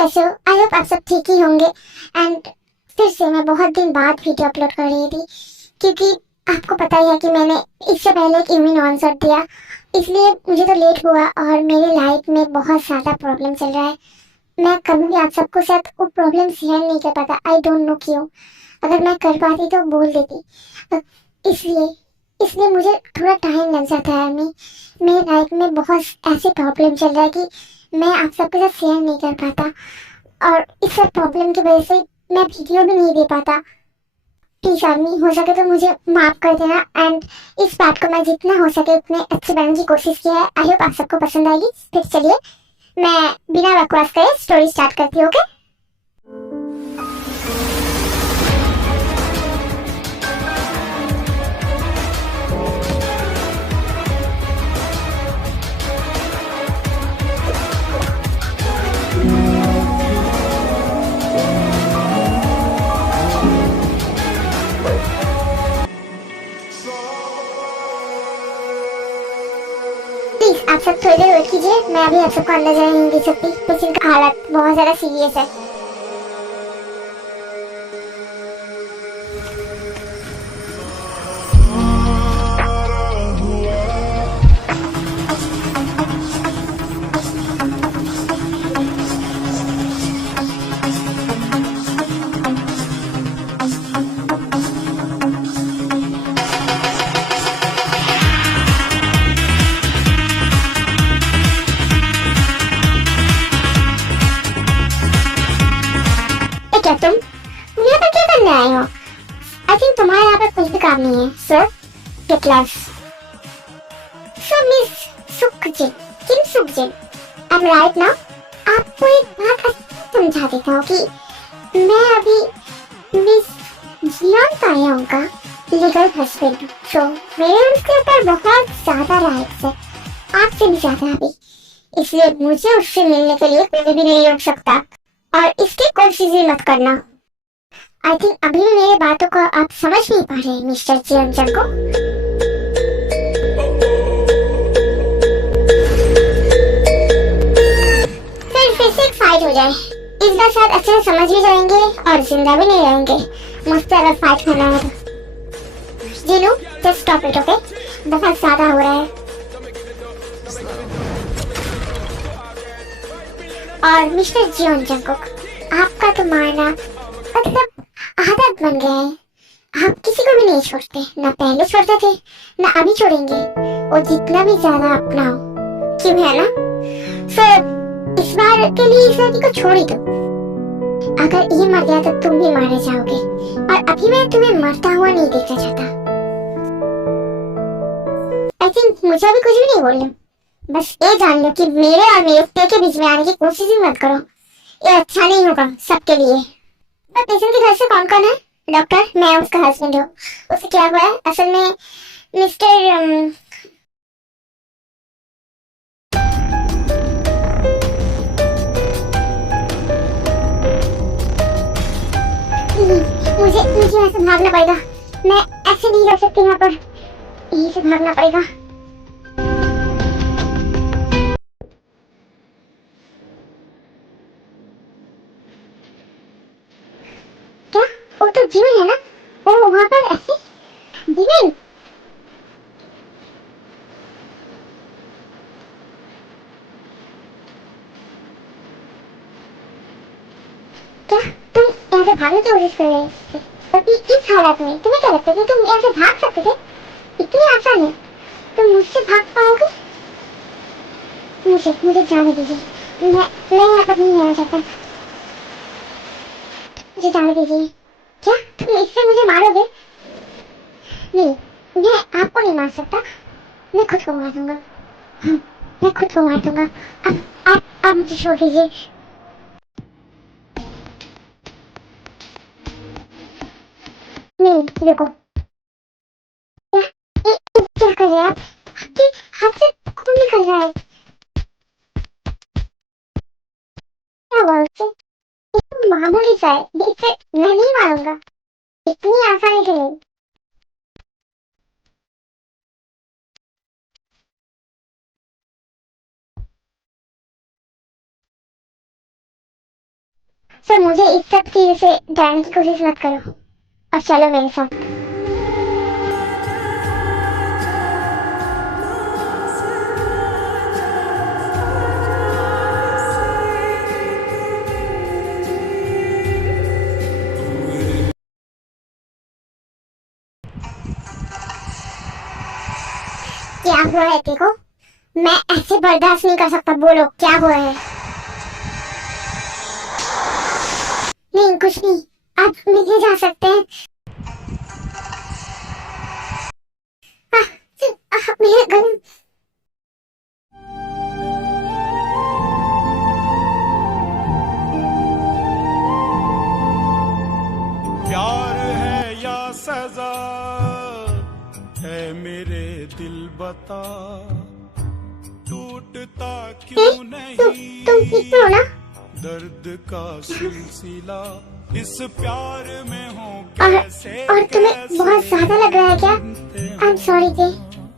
कैसे हो? I hope आप सब ठीक ही होंगे। एंड फिर से मैं बहुत दिन बाद वीडियो अपलोड कर रही थी, क्योंकि आपको पता ही है कि मैंने इससे पहले एक इम्यून आंसर दिया, इसलिए मुझे तो लेट हुआ और मेरी लाइफ में बहुत ज़्यादा प्रॉब्लम चल रहा है। मैं कभी भी आप सबको साथ वो प्रॉब्लम शेयर नहीं कर पाता। आई डोंट नो क्यों। अगर मैं कर पाती तो बोल देती। अ, इसलिए इसलिए मुझे थोड़ा टाइम लग जाता है। मेरी लाइफ में बहुत ऐसे प्रॉब्लम चल रहा है कि मैं आप सबके साथ शेयर नहीं कर पाता, और इस सब प्रॉब्लम की वजह से मैं वीडियो भी नहीं दे पाता। प्लीज आदमी, हो सके तो मुझे माफ कर देना। एंड इस बात को मैं जितना हो सके उतने अच्छे बनाने की कोशिश की है। आई होप आप सबको पसंद आएगी। फिर चलिए मैं बिना बकवास करे स्टोरी स्टार्ट करती हूँ। ओके। प्लीज आप सब थोड़ी देर वेट कीजिए। मैं अभी आप सबको अंदर जाने नहीं दे सकती। पेशेंट का हालत बहुत ज्यादा सीरियस है। ए, क्या तुम यहाँ पर क्या करने आए हो? आई थिंक तुम्हारे यहाँ पे कुछ भी काम नहीं है। Sir, get lost. So miss Sukjin, Kim Sukjin, I am right now. आपको एक बात समझा देता हूँ कि मैं अभी मिस जियान तायंग का लीगल हस्बैंड हूँ। सो मेरे उसके ऊपर बहुत ज्यादा राइट्स है, आपसे भी ज्यादा अभी। इसलिए मुझे उससे मिलने के लिए कोई भी नहीं रोक सकता, और इसकी कोशिश भी मत करना। आई थिंक अभी भी मेरी बातों को आप समझ नहीं पा रहे मिस्टर चिरंजन को। फिर से एक फाइट हो जाए, इस बार शायद अच्छे से समझ भी जाएंगे और जिंदा भी नहीं रहेंगे। मुझसे अगर फाइट करना है तो Jinu, just stop it. Okay, बहुत ज्यादा हो रहा है। और मिस्टर जियोन जंगकुक, आपका तो मारना मतलब आदत बन गया है। आप किसी को भी नहीं छोड़ते, ना पहले छोड़ते थे ना अभी छोड़ेंगे। वो जितना भी ज्यादा अपनाओ, क्यों है ना? सो इस बार के लिए इस लड़की को छोड़ ही दो। अगर ये मर गया तो तुम भी मारे जाओगे, और अभी मैं तुम्हें मरता हुआ नहीं देखना चाहता। आई थिंक मुझे अभी कुछ भी नहीं बोलना। बस ये जान लो कि मेरे और मेरे पति के बीच में आने की कोशिश भी मत करो। ये अच्छा नहीं होगा सबके लिए। और पेशेंट के घर से कौन कौन है? डॉक्टर, मैं उसका हस्बैंड हूँ। उसे क्या हुआ है असल में मिस्टर? मुझे मुझे यहाँ से भागना पड़ेगा। मैं ऐसे नहीं रह सकती यहाँ पर। यहीं से भागना पड़ेगा। क्या? वो तो जीवन है ना? वो वहाँ पर ऐसे जीवन। क्या तुम यहाँ से भागने की कोशिश कर रहे थे? अभी इस हालत में तुम्हें क्या लगता है कि तुम यहाँ से भाग सकते थे? इतनी आसान है? तुम मुझसे भाग पाओगे? मुझे मुझे जाने दीजिए। मैं यहाँ पर नहीं रहना चाहता। मुझे जाने दीजिए। क्या तुम इससे मुझे मारोगे? नहीं, मैं आपको नहीं मार सकता। मैं खुद को मार दूंगा। हाँ, मैं खुद को मार दूंगा। आप मुझे छोड़ दीजिए। नहीं, रुको। क्या क्या कर रहे हैं आप? आपके हाथ से खून निकल रहा है। क्या हुआ उससे? ये तो मामूली सा है, इससे मैं नहीं मारूंगा। इतनी आसानी से नहीं। सो मुझे इस सब चीज से डराने की कोशिश मत करो और चलो मेरे साथ। क्या हुआ है देखो, मैं ऐसे बर्दाश्त नहीं कर सकता। बोलो क्या हुआ है। नहीं कुछ नहीं, आप निकले जा सकते हैं। मेरे गले। प्यार है या सजा है मेरे दिल बता, टूटता क्यों नहीं तुम ठीक तो हो ना? दर्द का सिलसिला इस प्यार में हो और कैसे तुम्हें बहुत ज्यादा लग रहा है क्या? आई एम सॉरी जी,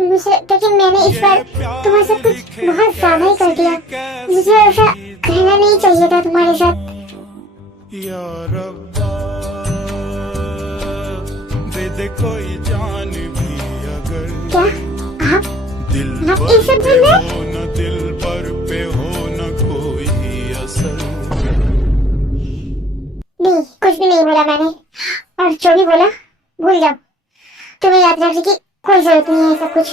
मुझे देखिए मैंने इस बार तुम्हारे साथ कुछ बहुत ज्यादा ही कर दिया। मुझे ऐसा कहना नहीं चाहिए था तुम्हारे साथ। या रब्बा दे दे कोई जान भी अगर। क्या आप दिल ये सब बोल रहे हैं? हो न दिल पे हो न कोई असर। नहीं कुछ भी नहीं बोला मैंने, और जो भी बोला भूल जाओ। तुम्हें याद रखने की कोई जरूरत नहीं है सब कुछ।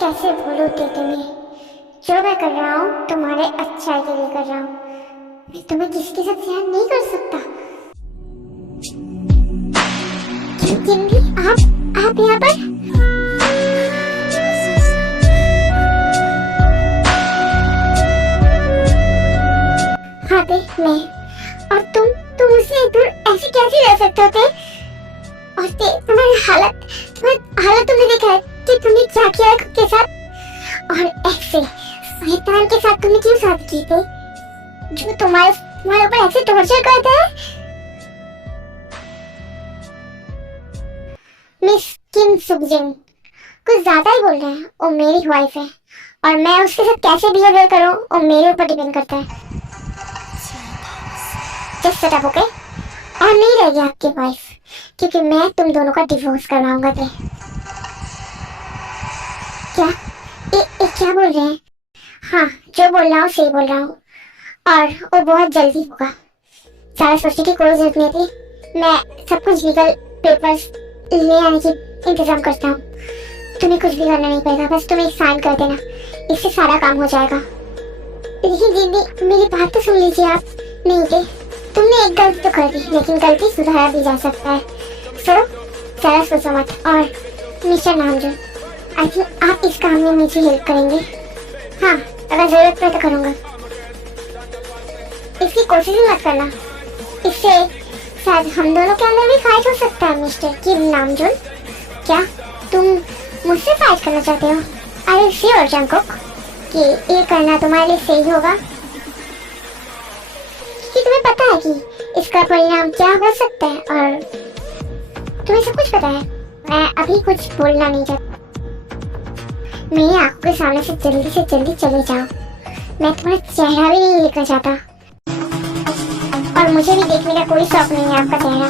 कैसे भूलोगे तुम्हें? जो मैं कर रहा हूँ तुम्हारे अच्छाई के लिए कर रहा हूँ। मैं तुम्हें किसी के साथ शेयर नहीं कर सकता। जिंदगी आप यहाँ पर? हाँ मैं और तुम मुझसे दूर ऐसे कैसे रह सकते होते? और तुम्हारी हालत तुमने देखा है कि तुमने क्या किया है खुद के साथ, और ऐसे शैतान के साथ तुमने क्यों शादी की थी जो तुम्हारे ऊपर ऐसे टॉर्चर करता है? मिस किम सुकजिन कुछ ज्यादा ही बोल रहे हैं। वो मेरी वाइफ है और मैं उसके साथ कैसे बिहेवियर करूं वो मेरे ऊपर डिपेंड करता है। Just shut up okay? और नहीं रहेगी आपकी वाइफ, क्योंकि मैं तुम दोनों का डिवोर्स करवाऊंगा। क्या क्या बोल रहे हैं? हाँ जो बोल रहा हूँ सही बोल रहा हूँ, और वो बहुत जल्दी होगा। सारा सोचने की कोई जरूरत नहीं थी। मैं सब कुछ लीगल पेपर्स ले आने की इंतजाम करता हूँ। तुम्हें कुछ भी करना नहीं पड़ेगा, बस तुम एक साइन कर देना, इससे सारा काम हो जाएगा। लेकिन दीदी मेरी बात तो सुन लीजिए आप। नहीं थे तुमने एक गलती तो कर दी, लेकिन गलती सुधारा भी जा सकता है। सो सारा सोचो मत। और मिस्टर नामजून, आई थिंक आप इस काम में मुझे हेल्प करेंगे। हाँ अगर जरूरत पड़े तो करूँगा। इसकी कोशिश ही मत करना, इससे शायद हम दोनों के अंदर भी फाइट हो सकता है। मिस्टर किम नामजून, क्या तुम मुझसे फाइट करना चाहते हो? आर यू श्योर जंगकुक कि ये करना तुम्हारे लिए सही होगा? कि तुम्हें पता है कि इसका परिणाम क्या हो सकता है, और तुम्हें सब कुछ पता है। मैं अभी कुछ बोलना नहीं चाहता। मेरी आंखों के सामने से जल्दी चले जाओ। मैं तुम्हारा चेहरा भी नहीं देखना चाहता, और मुझे भी देखने का कोई शौक नहीं है आपका चेहरा।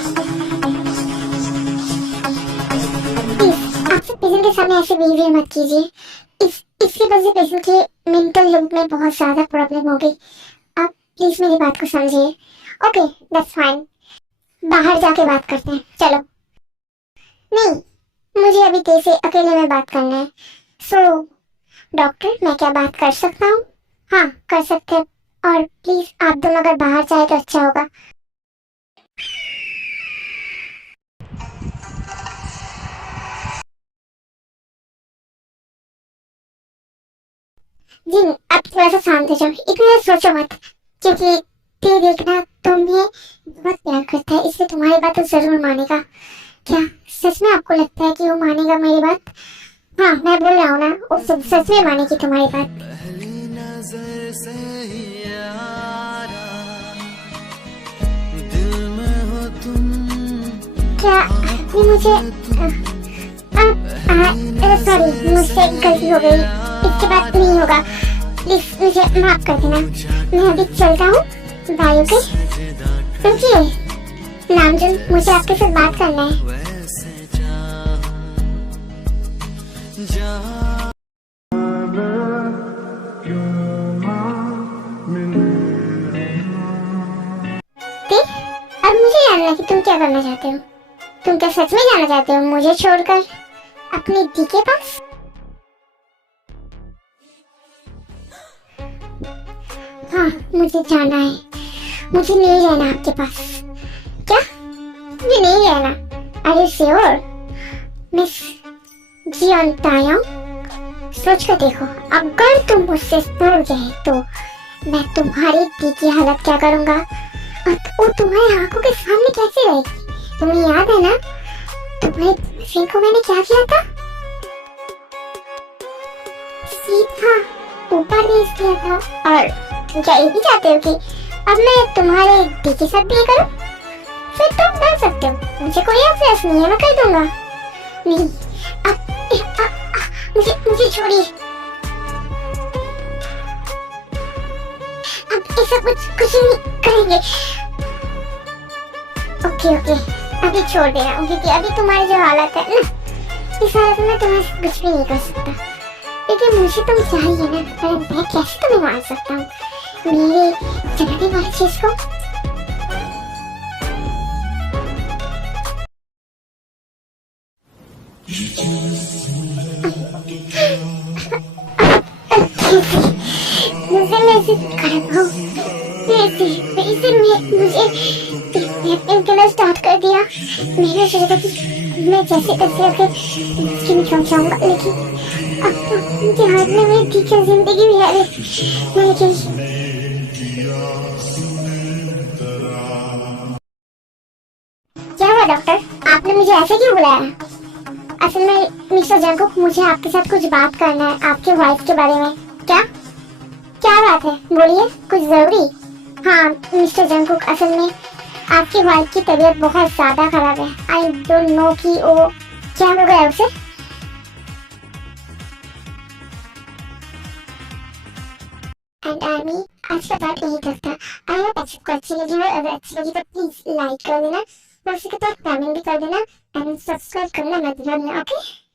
प्लीज आपसे पेशेंट के सामने ऐसे बिहेवियर मत कीजिए। इसकी वजह से पेशेंट के मेंटल हेल्थ में बहुत ज्यादा प्रॉब्लम होगी। आप प्लीज मेरी बात को समझिए। ओके दैट्स फाइन, बाहर जाके बात करते हैं चलो। नहीं मुझे अभी तेरे से अकेले में बात करना है। सो डॉक्टर मैं क्या बात कर सकता हूँ? हाँ कर सकते हैं, और प्लीज आप दोनों अगर बाहर जाए तो अच्छा होगा। जी अब थोड़ा सा शांत हो जाओ, इतना सोचो मत, क्योंकि ते देखना तुम्हें बहुत प्यार करता है, इसलिए तुम्हारी बात तो जरूर मानेगा। क्या सच में आपको लगता है कि वो मानेगा मेरी बात? हाँ मैं बोल रहा हूँ ना, वो सच में मानेगी तुम्हारी बात। क्या आपने मुझे सॉरी मुझसे गलती हो गई। इसके बाद नहीं होगा, प्लीज मुझे माफ कर देना। मैं अभी चलता हूँ, बाय। ओके रुकिए नामजुन, मुझे आपके साथ बात करना है। अब मुझे जानना है कि तुम क्या करना चाहते हो। तुम क्या सच में जाना चाहते हो मुझे छोड़कर अपनी दी के पास? हाँ मुझे जाना है, मुझे नहीं रहना आपके पास। क्या? मुझे नहीं रहना? Are you sure miss Jeon Taeyong? सोच कर देखो, अगर तुम मुझसे दूर गए तो मैं तुम्हारी दी की हालत क्या करूंगा, और वो तुम्हारी आंखों के सामने कैसे रहेगी? तुम्हें याद है ना तुम्हारे सिंह को मैंने क्या किया था? सीधा ऊपर भेज दिया था। और तुम क्या ये भी चाहते हो कि अब मैं तुम्हारे दी के साथ भी करूं? फिर तुम कर सकते हो, मुझे कोई एहसास नहीं है, मैं कर दूंगा। नहीं मुझे छोड़िए, अब ऐसा कुछ नहीं करेंगे। ओके अभी छोड़ दे रहा हूँ, क्योंकि अभी तुम्हारी जो हालत है ना, इस हालत में तुम्हें कुछ भी नहीं कर सकता। लेकिन मुझे तुम चाहिए ना, पर मैं कैसे तुम्हें मार सकता हूँ मेरे जलाने वाली चीज को? मुझे मैसेज कर दो, वैसे मुझे स्टार्ट कर दिया। मैंने सोचा कि मैं जैसे तैसे करके निकल जाऊंगा, लेकिन अब तो मुझे हाथ में मेरी दी की जिंदगी भी आ रही। क्या हुआ डॉक्टर, आपने मुझे ऐसे क्यों बुलाया? असल में मिस्टर जंगकुक, मुझे आपके साथ कुछ बात करना है आपके वाइफ के बारे में। क्या बात है, बोलिए, कुछ जरूरी? हाँ मिस्टर जंगकुक, असल में आपकी वाइफ की तबीयत बहुत ज्यादा खराब है। आई डोंट नो कि वो क्या हो गया उसे। एंड आर्मी, आज का बात यही करता। आई होप आपको अच्छी लगी हो, अगर अच्छी लगी तो प्लीज लाइक कर देना, और उसके बाद कमेंट भी कर देना, एंड सब्सक्राइब करना मत भूलना। ओके।